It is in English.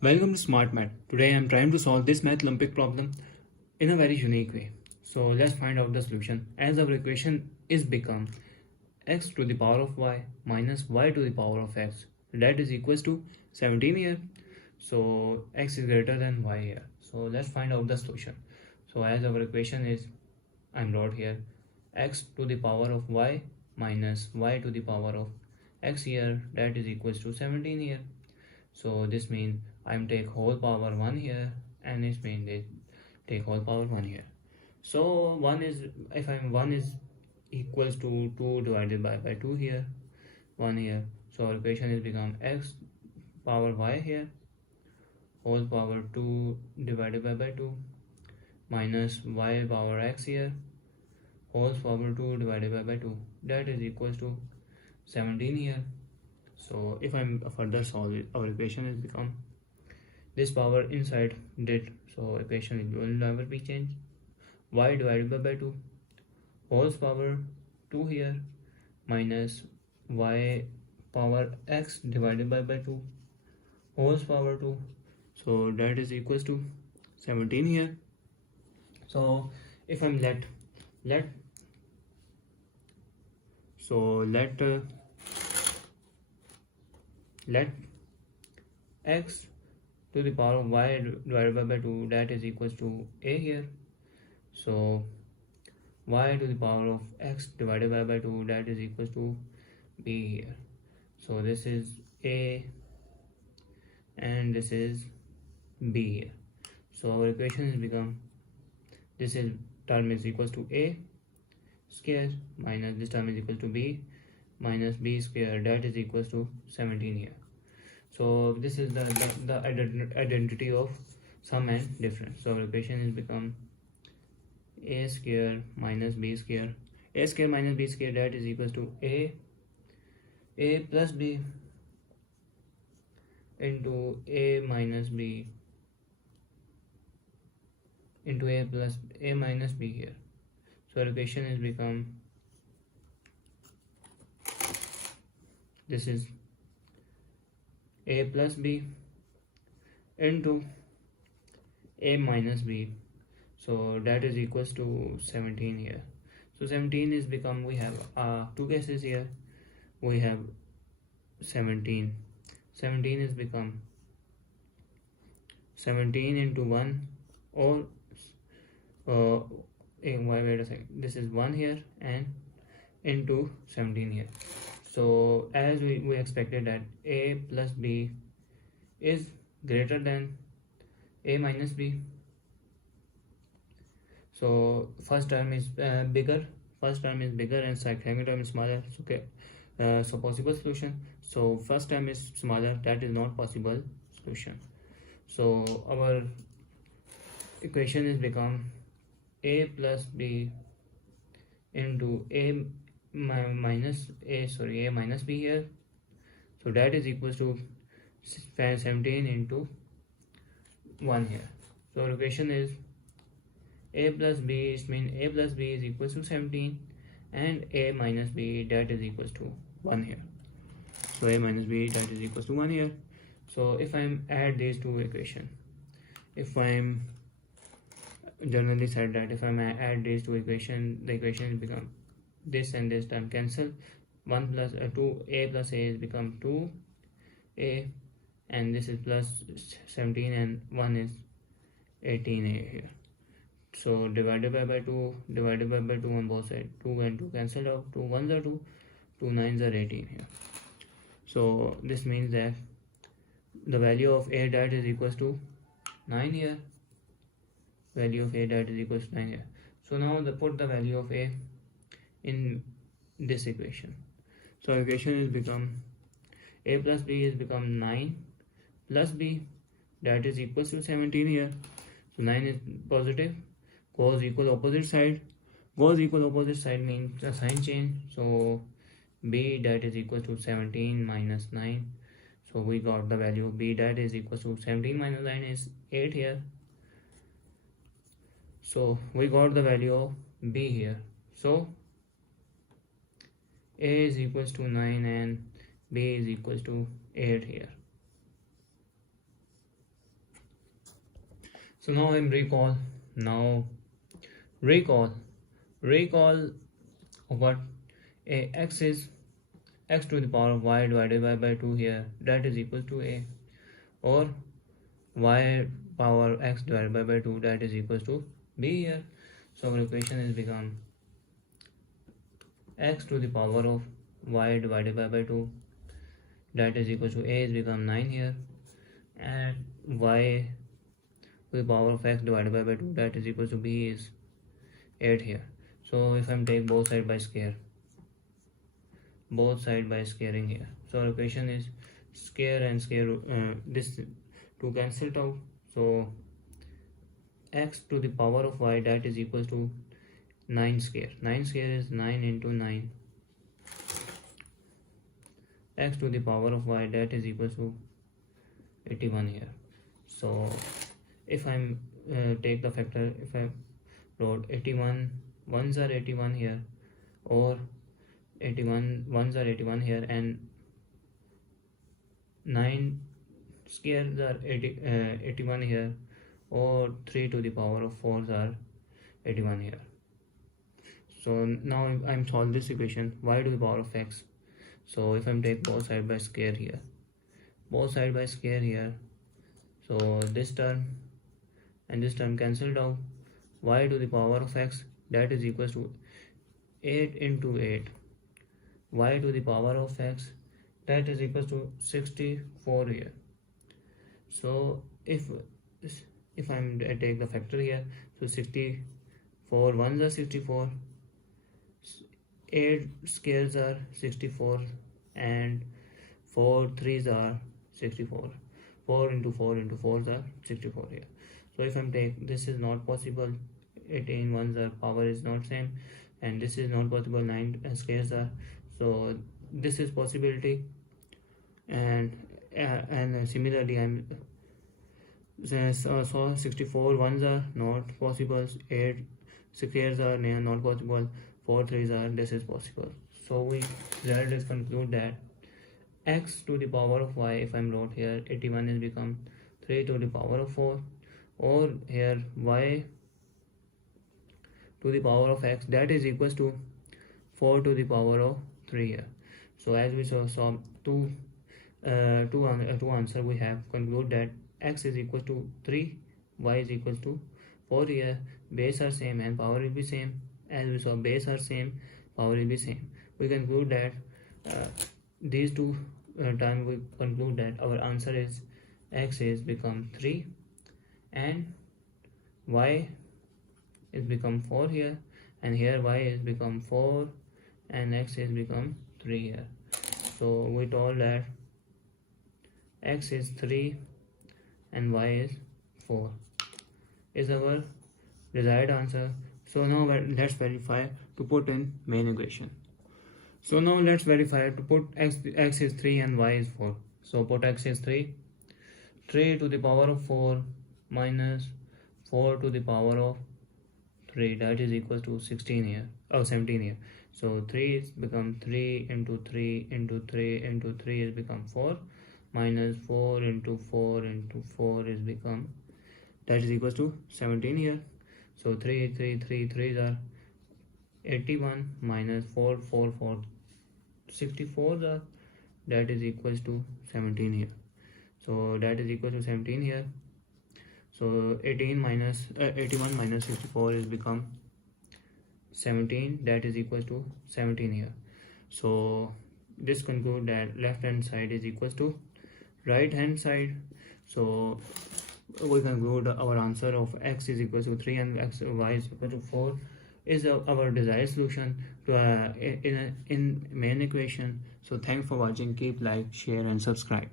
Welcome to Smart Math. Today I am trying to solve this math Olympic problem in a very unique way. So let's find out the solution. As our equation is become x to the power of y minus y to the power of x, that is equals to 17 here. So x is greater than y here. So let's find out the solution. So as our equation is, I'm wrote here x to the power of y minus y to the power of x here, that is equals to 17 here. So this means I'm take whole power 1 here, and this means they take whole power 1 here. So 1 is, if I'm 1 is equals to 2 divided by 2 here, 1 here. So our equation is become x power y here, whole power 2 divided by 2 minus y power x here, whole power 2 divided by 2, that is equals to 17 here. So if I'm further solve it, our equation is become this power inside did, so equation will never be changed. Y divided by 2 whole power 2 here minus y power x divided by 2 whole power 2, so that is equals to 17 here. So if I'm let x to the power of y divided by 2, that is equals to a here. So y to the power of x divided by 2, that is equals to b here. So this is a and this is b here. So our equation has become, this is term is equals to a square minus this term is equal to b minus b square, that is equals to 17 here. So this is the identity of sum and difference. So our equation is become a square minus b square, a square minus b square, that is equals to a plus b into a minus b into a plus a minus b here. So our equation is become, this is a plus b into a minus b, so that is equals to 17 here. So 17 is become, we have two cases here, we have 17 is become 17 into 1 or wait a second, this is 1 here and into 17 here. So as we expected that a plus b is greater than a minus b, so first term is bigger and second term is smaller. Okay, so possible solution. So first term is smaller, that is not possible solution. So our equation is become a plus b into a minus b here, so that is equals to 17 into 1 here. So our equation is a plus b, it means a plus b is equals to 17 and a minus b, that is equals to 1 here. So a minus b, that is equals to 1 here. So if I'm add these two equation, if I'm generally said that if I'm add these two equation, the equation become this and this term cancel, 1 plus 2 a plus a is become 2a, and this is plus 17 and 1 is 18a here. So divided by 2 on both sides, 2 and 2 cancelled out, 2 1s are 2, 2 9s are 18 here. So this means that the value of a, that is equals to 9 here, value of a, that is equals to 9 here. So now put the value of a in this equation. So equation is become a plus b is become 9 plus b, that is equals to 17 here. So 9 is positive, goes equal opposite side means a sign change. So b, that is equals to 17 minus 9, so we got the value of b, that is equals to 17 minus 9 is 8 here. So we got the value of b here. So a is equals to 9 and b is equals to 8 here. So now I'm recall what a x is x to the power of y divided by 2 here, that is equal to a, or y power x divided by 2, that is equal to b here. So our equation is become x to the power of y divided by 2, that is equal to a is become 9 here, and y to the power of x divided by 2, that is equal to b is 8 here. So if I'm take both side by scaring here, so our equation is scare and scare this to cancel out. So x to the power of y, that is equal to 9 square. 9 square is 9 into 9. X to the power of y, that is equal to 81 here. So if I'm take the factor, if I wrote 81 ones are 81 here, or 81 ones are 81 here, and 9 squares are 81 here, or 3 to the power of 4s are 81 here. So now I'm solve this equation, y to the power of x. So if I'm take both side by square here, so this term and this term cancelled out. Y to the power of x, that is equals to 8 into 8. Y to the power of x, that is equals to 64 here. So if I'm take the factor here, so 64 ones are 64, 8 squares are 64, and 4 threes are 64. 4 into 4 into 4s are 64 here. So if I'm take, this is not possible, 18 ones are power is not same, and this is not possible, 9 squares are, so this is possibility. And similarly I'm so 64 ones are not possible, 8 squares are not possible, 4 threes are, this is possible. So we result is conclude that x to the power of y, if I'm wrote here 81 is become 3 to the power of 4, or here y to the power of x, that is equals to 4 to the power of 3 here. So as we saw two answer, we have conclude that x is equal to 3, y is equal to 4 here. Base are same and power will be same. As we saw, base are same, power will be same. We conclude that these two terms, we conclude that our answer is x is become 3 and y is become 4 here, and here y is become 4 and x is become 3 here. So we told that x is 3 and y is 4 is our desired answer. So now let's verify to put in main equation. So now let's verify to put x is 3 and y is 4. So put x is 3 to the power of 4 minus 4 to the power of 3, that is equal to 16 here, 17 here. So 3 is become 3 into 3 into 3 into 3 is become 4, minus 4 into 4 into 4 is become, that is equal to 17 here. So 3 3s are 81 minus 4 64 are, that is equals to 17 here. So that is equal to 17 here. So 81 minus 64 is become 17, that is equal to 17 here. So this conclude that left hand side is equals to right hand side. So we conclude our answer of x is equal to 3 and y is equal to 4 is our desired solution to in main equation. So thanks for watching. Keep like, share and subscribe.